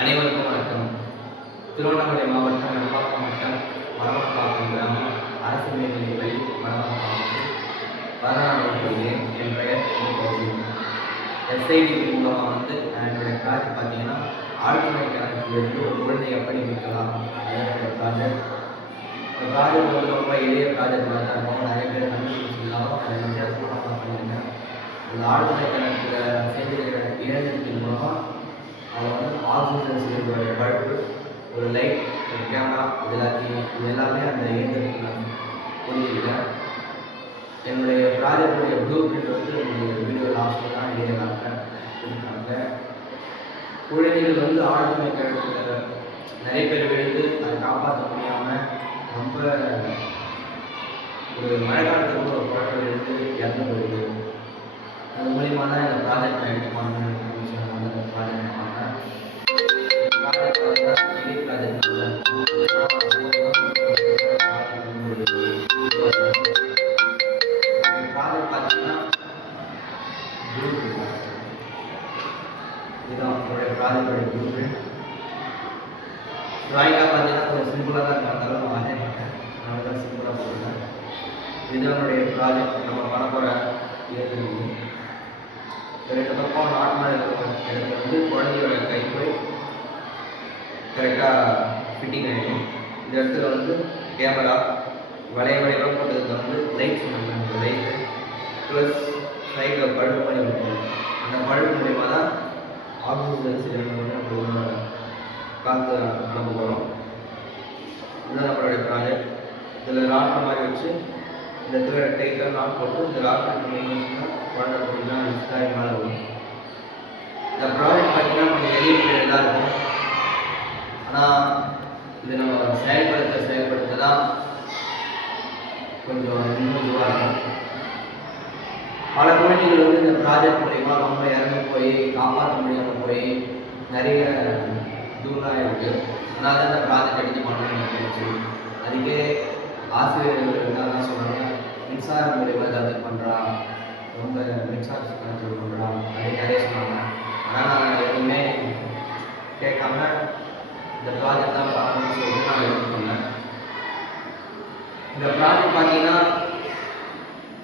அனைவருக்கும் வணக்கம். திருவண்ணாமலை மாவட்டம் நம்பாக்கம் வட்டம் மரமப்பாக்கம் கிராமம் அரசு மேல்நிலைப்பள்ளி மரமப்பாக்கம் 16 படிக்கிறேன். என் பெயர் கௌசிக். எஸ்ஐடி மூலமாக என்னுடைய ப்ராஜெக்ட் பார்த்தீங்கன்னா ஆழ்துணை கிணற்றிலிருந்து ஒரு குழந்தை எப்படி மீட்கலாம் என்னுடைய ப்ராஜெக்ட். இந்த ப்ராஜெக்ட் ரொம்ப எளிய ப்ராஜெக்ட் மாதிரி தான் இருக்கும். நிறைய பேர் கண்டுபிடிச்சிருந்தாலும் அதை வித்தியாசமாக பண்ணியிருக்கேன். இந்த ஆழ்துணை கிணற்றுல சேர்ந்துக்கிற இளைஞர்களின் மூலமாக அவங்க ஆக்சிஜன் சிலிண்டருடைய பல்பு, ஒரு லைட், ஒரு கேமரா, இது எல்லாமே அந்த இயந்திரத்தில் நான் புரிஞ்சுக்கிட்டேன். என்னுடைய ப்ராஜெக்டுடைய ப்ளூ பிரிண்ட் என்னுடைய வீடியோ லாஸ்ட்டில் தான் இடையில கொடுத்தாங்க. குழந்தைகள் ஆழ்துணை கிணற்றுல நிறைய பேர் விழுந்து அதை காப்பாற்ற முடியாமல் ரொம்ப ஒரு மழை காலத்துக்கு ஒரு குழந்தை எடுத்து இறந்து போயிடுது. அது மூலியமாக தான் இந்த ப்ராஜெக்ட் நான் எடுத்து பண்ணணும்னு இந்த ப்ராஜெக்ட் நான் பண்ணேன். ப்ராஜெக்ட் எளிய ப்ராஜெக்ட் பார்த்தீங்கன்னா இதுதான் என்னுடைய ப்ராஜெக்டோடைய ப்ளூ பிரிண்ட். ட்ராயிங்காக பார்த்தீங்கன்னா கொஞ்சம் சிம்பிளாக தான் இருந்தாலும் நான் வரைய மாட்டேன். அதனால தான் சிம்பிளாக போடுறேன். இது என்னுடைய ப்ராஜெக்ட். நம்ம பண்ண போகிற இயற்கை ரெண்டு பக்கம் நார்மலாக இருக்கிற இடத்துல குழந்தையோட கை போய் கரெக்டாக ஃபிட்டிங் ஆகிடும். இந்த இடத்துல கேமரா வளைவாக போட்டதுக்கு லைட் சொன்னாங்க. அந்த லைட்டு ப்ளஸ் சைடில் பல்பு மாதிரி இருக்கும். அந்த பல்பு மூலிமா தான் ஆக்சிஜன் சிலிண்டர் நம்ம காற்று அனுப்ப போகிறோம். இதுதான் நம்மளுடைய ப்ராஜெக்ட். இதில் ராட்ன மாதிரி வச்சு இந்த இடத்துல டைட்டாக நாட் போட்டு இந்த ராக்கெட் மூலிமா குழந்தை போட்டிங்கன்னா ஸ்காய் மேலே வரும். இந்த ப்ராஜெக்ட் பார்த்தீங்கன்னா கொஞ்சம் எளிய பீரியடாக இருக்கும். ஆனால் இது நம்ம செயல்படுத்த தான் கொஞ்சம் இன்னும் இதுவாக இருக்கும். பல குழந்தைகள் இந்த ப்ராஜெக்ட் மூலிமா ரொம்ப இறந்து போய் காப்பாற்ற முடியாமல் போய் நிறைய தூரம் இருக்குது. அதனால தான் இந்த ப்ராஜெக்ட் எடுத்து பண்ணணும்னு நினைச்சு அதுக்கே ஆசிரியர்கள் என்ன சொல்கிறாங்க, மின்சாரம் மூலிமா ஏதாவது பண்ணுறா, ரொம்ப மின்சாரம் கணக்கு பண்ணுறான் அப்படின்னு நிறைய சொன்னாங்க. ஆனால் நான் எதுவுமே கேட்காம இந்த ப்ராஜெக்ட் தான் பண்ணணும்னு சொல்லிட்டு நான் எடுத்து பண்ணேன். இந்த ப்ராஜெக்ட் பார்த்தீங்கன்னா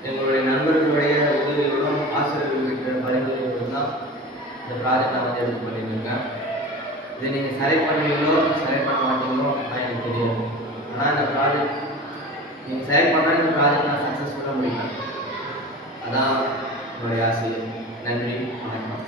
எங்களுடைய நண்பர்களுடைய உதவியோடும் ஆசிரியர்களுடைய பரிந்துரையோடும் தான் இந்த ப்ராஜெக்ட் நான் எடுத்து பண்ணியிருக்கேன். இதை நீங்கள் செலக்ட் பண்ணுவீங்களோ செலக்ட் பண்ண மாட்டீங்களோ தான் எனக்கு தெரியும். ஆனால் இந்த ப்ராஜெக்ட் நீங்கள் செலக்ட் பண்ணால் இந்த ப்ராஜெக்ட் நான் சக்ஸஸ்ஃபுல்லாக முடிப்பேன். அதான் என்னுடைய ஆசை. நன்றி, வணக்கம்.